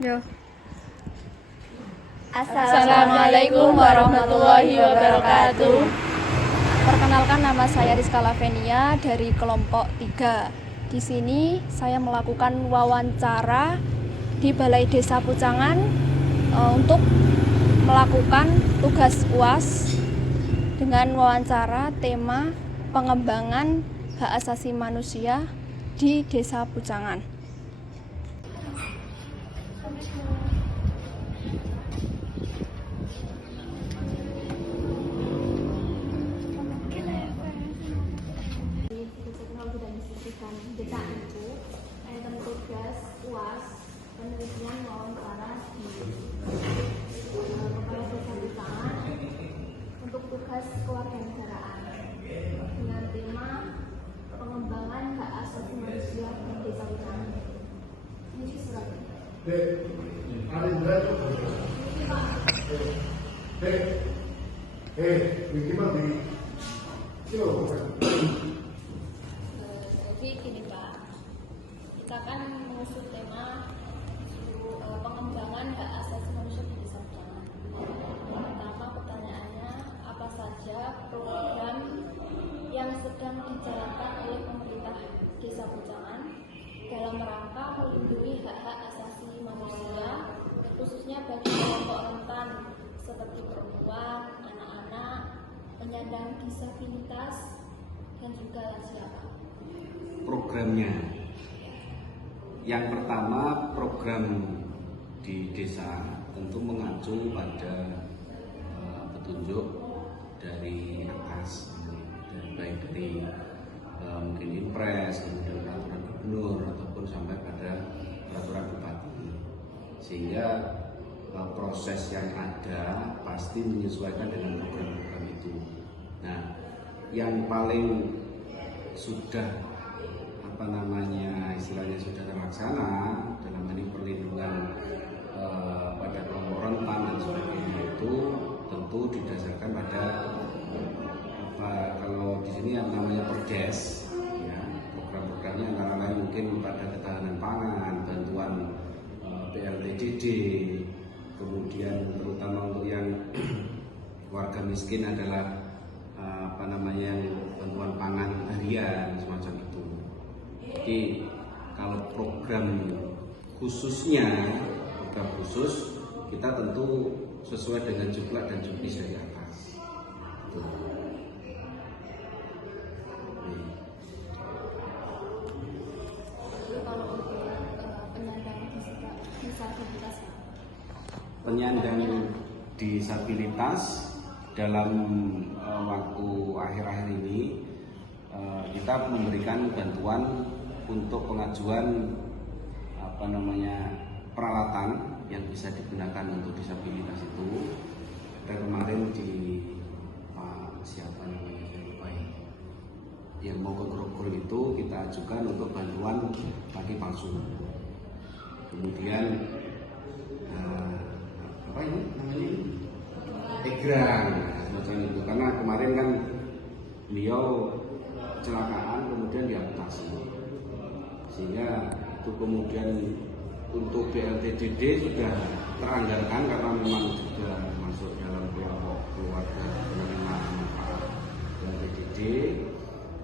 Yo. Assalamualaikum warahmatullahi wabarakatuh. Perkenalkan, nama saya Rizka Lavenia dari kelompok 3. Di sini saya melakukan wawancara di Balai Desa Pucangan untuk melakukan tugas UAS dengan wawancara tema pengembangan hak asasi manusia di Desa Pucangan. Desa itu tentang tugas UAS penelitian wawancara di Kepala Desa Pucangan untuk tugas kewarganegaraan dengan tema pengembangan hak asasi manusia di Desa Pucangan. Ini surat. Jadi gini Pak, kita kan mengusut tema pengembangan hak asasi manusia di Desa Pucangan. Pertama pertanyaannya, apa saja program yang sedang dijalankan oleh pemerintah Desa Pucangan dalam rangka melindungi hak-hak asasi manusia, khususnya bagi kelompok rentan seperti perempuan, anak-anak, penyandang disabilitas, dan juga lansia. Programnya, yang pertama program di desa tentu mengacu pada petunjuk dari atas, baik dari mungkin impres, kemudian peraturan gubernur ataupun sampai pada peraturan bupati, sehingga proses yang ada pasti menyesuaikan dengan program-program itu. Nah, yang paling sudah istilahnya sudah terlaksana dalam ini perlindungan pada kelompok rentan dan sebagainya itu tentu didasarkan pada kalau di sini yang namanya Perdes, ya, program-programnya antara lain mungkin pada ketahanan pangan, bantuan PLTDD, kemudian terutama untuk yang warga miskin adalah bantuan pangan harian semacam itu. Jadi kalau program khusus kita tentu sesuai dengan jumlah dan jumlah dari atas. Penyandang disabilitas dalam waktu akhir-akhir ini kita memberikan bantuan untuk pengajuan peralatan yang bisa digunakan untuk disabilitas itu. Kita kemarin di yang mau ke Grogol itu kita ajukan untuk bantuan kaki palsu. Kemudian egrang semacam itu, karena kemarin kan beliau kecelakaan kemudian diamputasi, sehingga itu kemudian untuk BLTDD sudah teranggarkan karena memang juga masuk dalam kelompok keluarga penerima manfaat BLTDD.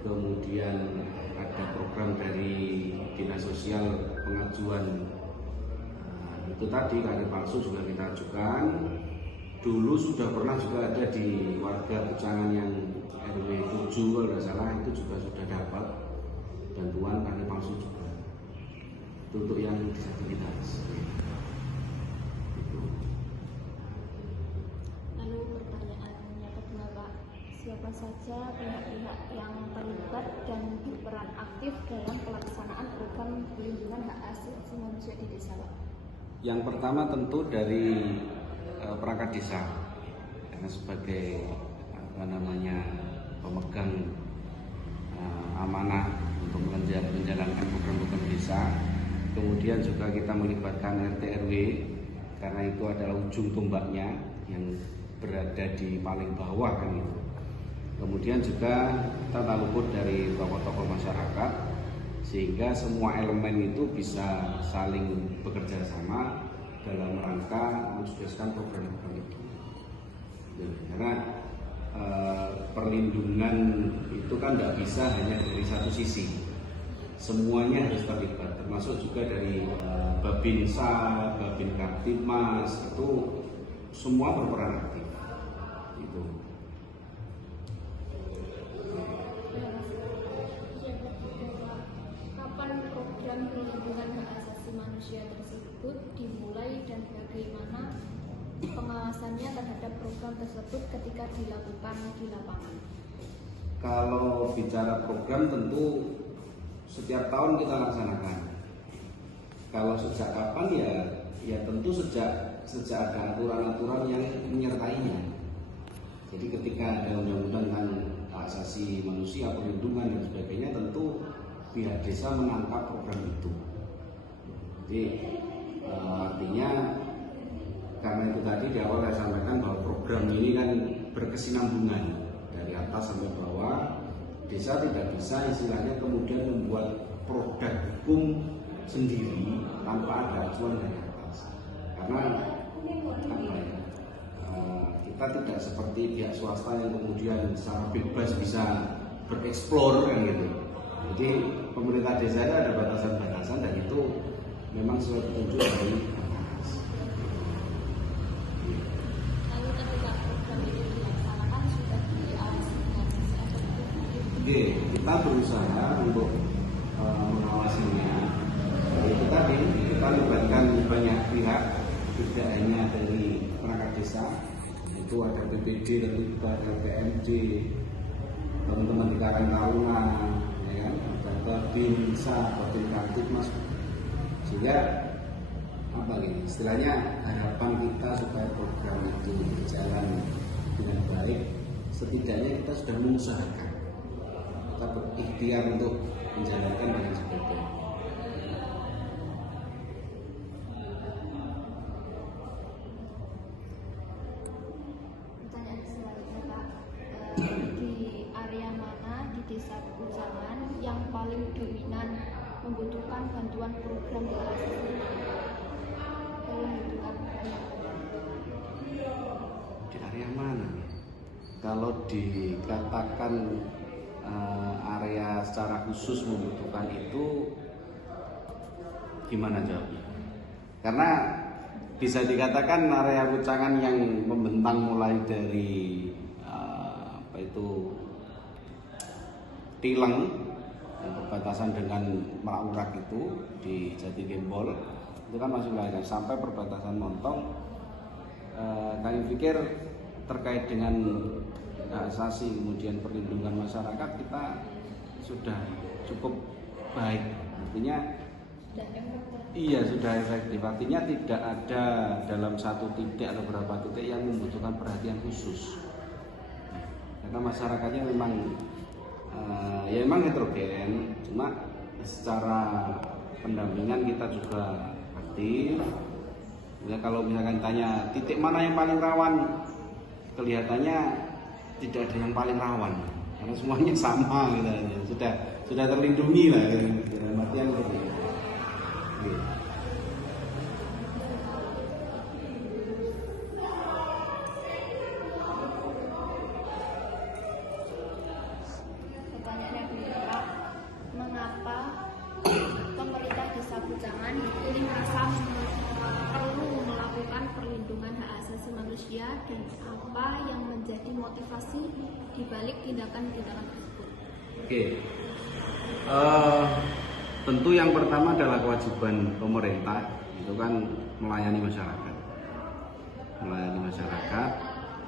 Kemudian ada program dari Dinas Sosial pengajuan itu tadi kaki palsu juga kita ajukan. Dulu sudah pernah juga ada di warga Pucangan yang RW 7 kalau tidak salah, itu juga sudah dapat bantuan kaki palsu juga. Itu untuk yang disabilitas. Lalu pertanyaannya kedua Pak, siapa saja pihak-pihak yang terlibat dan berperan aktif dalam pelaksanaan program perlindungan hak asasi manusia di desa Pak? Yang pertama tentu dari perangkat desa, karena sebagai pemegang amanah untuk menjalankan program-program desa. Kemudian juga kita melibatkan RT RW karena itu adalah ujung tombaknya yang berada di paling bawah kan itu. Kemudian juga kita luput dari tokoh-tokoh masyarakat sehingga semua elemen itu bisa saling bekerja sama dalam rangka mensukseskan program-program itu. Karena perlindungan itu kan tidak bisa hanya dari satu sisi, semuanya harus terlibat, termasuk juga dari Babinsa, Babin Kaptimas, itu semua berperan aktif. Itu. Kapan program perlindungan hak asasi manusia tersebut dimulai dan bagaimana pengawasannya terhadap program tersebut ketika dilakukan di lapangan? Kalau bicara program tentu setiap tahun kita laksanakan. Kalau sejak kapan ya tentu sejak ada aturan-aturan yang menyertainya. Jadi ketika ada undang-undang kan hak asasi manusia, perlindungan dan sebagainya, tentu pihak desa menangkap program itu. Jadi artinya karena itu tadi di awal saya sampaikan bahwa program ini kan berkesinambungan dari atas sampai bawah. Desa tidak bisa istilahnya kemudian membuat produk hukum sendiri tanpa ada acuan dari atas. Karena kita tidak seperti pihak swasta yang kemudian secara bebas bisa bereksplor kan gitu. Jadi pemerintah desa ada batasan-batasan dan itu memang sesuai petunjuk dari atas. Lalu ketika program itu dilaksanakan sudah diawasi dengan efektif. Oke, kita berusaha untuk mengawasinya. Itu tadi kita libatkan banyak pihak, tidak hanya dari perangkat desa, itu ada BPD, dan juga ada PMD, teman-teman di Karang Taruna, ya, ada Babinsa, Babin Kaptimas, sehingga apa gini, istilahnya harapan kita supaya program itu berjalan dengan baik, setidaknya kita sudah mengusahakan, kita berikhtiar untuk menjalankan dengan sebagainya. Pertanyaan selanjutnya Pak, di area mana di desa Pujangan yang paling dominan membutuhkan bantuan program hak asasi manusia? Di area mana? Kalau dikatakan area secara khusus membutuhkan itu, gimana jawabnya? Karena bisa dikatakan area Pujangan yang membentang mulai dari Tileng yang berbatasan dengan Maurak itu di Jati Gembol, itu kan masuk wilayah sampai perbatasan Montong. Kami pikir terkait dengan hak asasi kemudian perlindungan masyarakat kita sudah cukup baik, artinya iya sudah efektif, artinya tidak ada dalam satu titik atau beberapa titik yang membutuhkan perhatian khusus, karena masyarakatnya memang ya memang heterogen, cuma secara pendampingan kita juga aktif. Ya, kalau misalkan tanya titik mana yang paling rawan, kelihatannya tidak ada yang paling rawan, karena semuanya sama gitu, sudah terlindungi lah gitu, dalam artian seperti itu. Gitu. Pertanyaan yang kedua Pak, mengapa pemerintah desa Pujangan ini merasa perlu melakukan perlindungan hak asasi manusia dan apa yang menjadi motivasi dibalik tindakan-tindakan tersebut? Oke, tentu yang pertama adalah kewajiban pemerintah itu kan melayani masyarakat,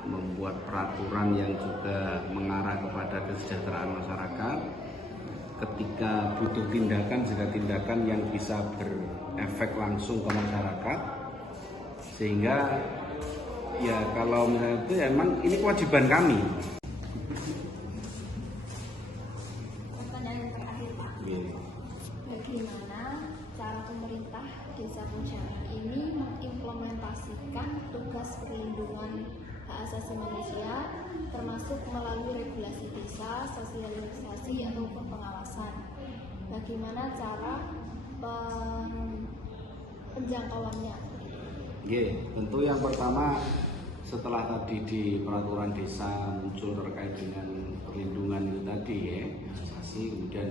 membuat peraturan yang juga mengarah kepada kesejahteraan masyarakat. Ketika butuh tindakan, juga tindakan yang bisa berefek langsung ke masyarakat, sehingga ya kalau misalnya itu ya emang ini kewajiban kami. Pertanyaan yang terakhir Pak, bagaimana cara pemerintah desa Pujangan ini mengimplementasikan tugas perlindungan hak asasi manusia, termasuk melalui regulasi desa, sosialisasi ataupun pengawasan? Bagaimana cara penjangkauannya? Tentu yang pertama setelah tadi di peraturan desa muncul terkait dengan perlindungan itu tadi ya, asasi, kemudian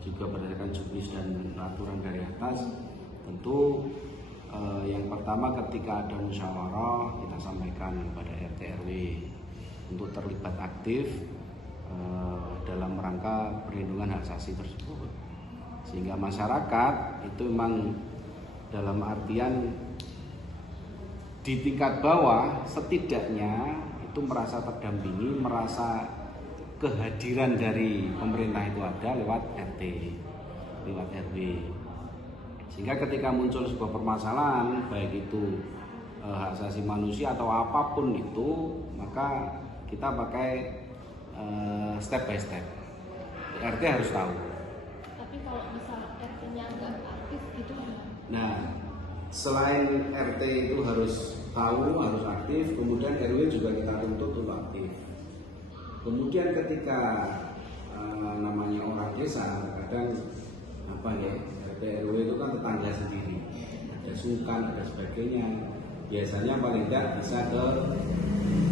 juga berdasarkan juknis dan peraturan dari atas, tentu yang pertama ketika ada musyawarah kita sampaikan kepada RT RW untuk terlibat aktif dalam rangka perlindungan hak asasi tersebut, sehingga masyarakat itu memang dalam artian di tingkat bawah setidaknya itu merasa terdampingi, merasa kehadiran dari pemerintah itu ada lewat RT, lewat RW. Sehingga ketika muncul sebuah permasalahan, baik itu hak asasi manusia atau apapun itu, maka kita pakai step by step. RT harus tahu. Tapi kalau misal RT-nya nggak aktif gitu, Nah, selain RT itu harus tahu, harus aktif, kemudian RW juga kita tuntut untuk aktif. Kemudian ketika namanya orang desa, kadang RT RW itu kan tetangga sendiri, ada sungkan, ada sebagainya. Biasanya paling tidak bisa ke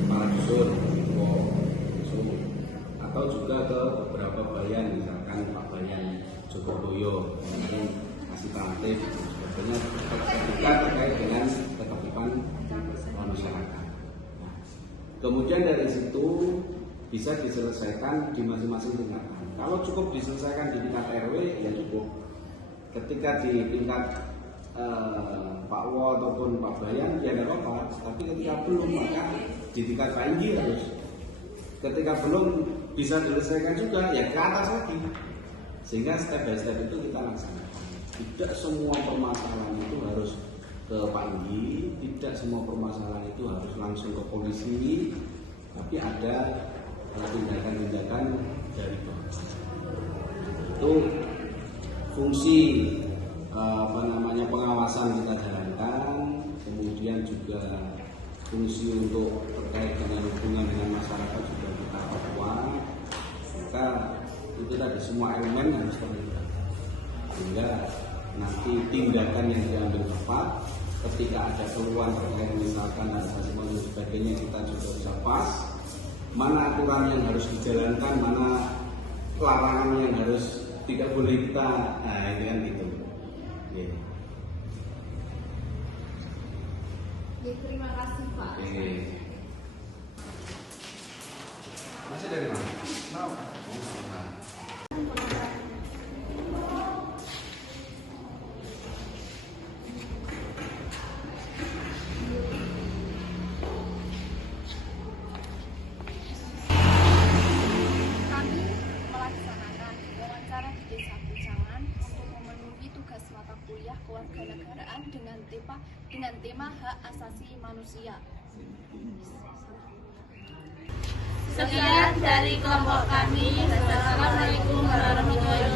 para dusun, atau juga ke beberapa bayan, misalkan Pak Bayan Jogoboyo, mungkin masih aktif, sebagainya, ketika terkait dengan ketertiban masyarakat. Nah, kemudian dari situ bisa diselesaikan di masing-masing tingkatan. Kalau cukup diselesaikan di tingkat RW ya cukup. Ketika di tingkat Pak Wo ataupun Pak Bayan ya nggak apa-apa. Tapi ketika belum maka di tingkat KIG harus. Ketika belum bisa diselesaikan juga ya ke atas lagi. Sehingga step by step itu kita laksanakan. Tidak semua permasalahan itu harus ke Pak Indi, tidak semua permasalahan itu harus langsung ke polisi, tapi ada tindakan-tindakan dari bawah. Itu fungsi pengawasan kita jalankan, kemudian juga fungsi untuk terkait dengan hubungan dengan masyarakat juga kita perkuat. Maka itu tadi semua elemen harus terlibat, sehingga nanti tindakan yang diambil tepat. Ketika ada keluhan terkait misalkan hak asasi manusia sebagainya, kita juga bisa pas mana aturan yang harus dijalankan, mana larangan yang harus tidak boleh kita, ini kan gitu. Terima kasih Pak. Masih dari mana? Kewarganegaraan dengan tema hak asasi manusia. Sekian dari kelompok kami. Wassalamualaikum warahmatullahi wabarakatuh.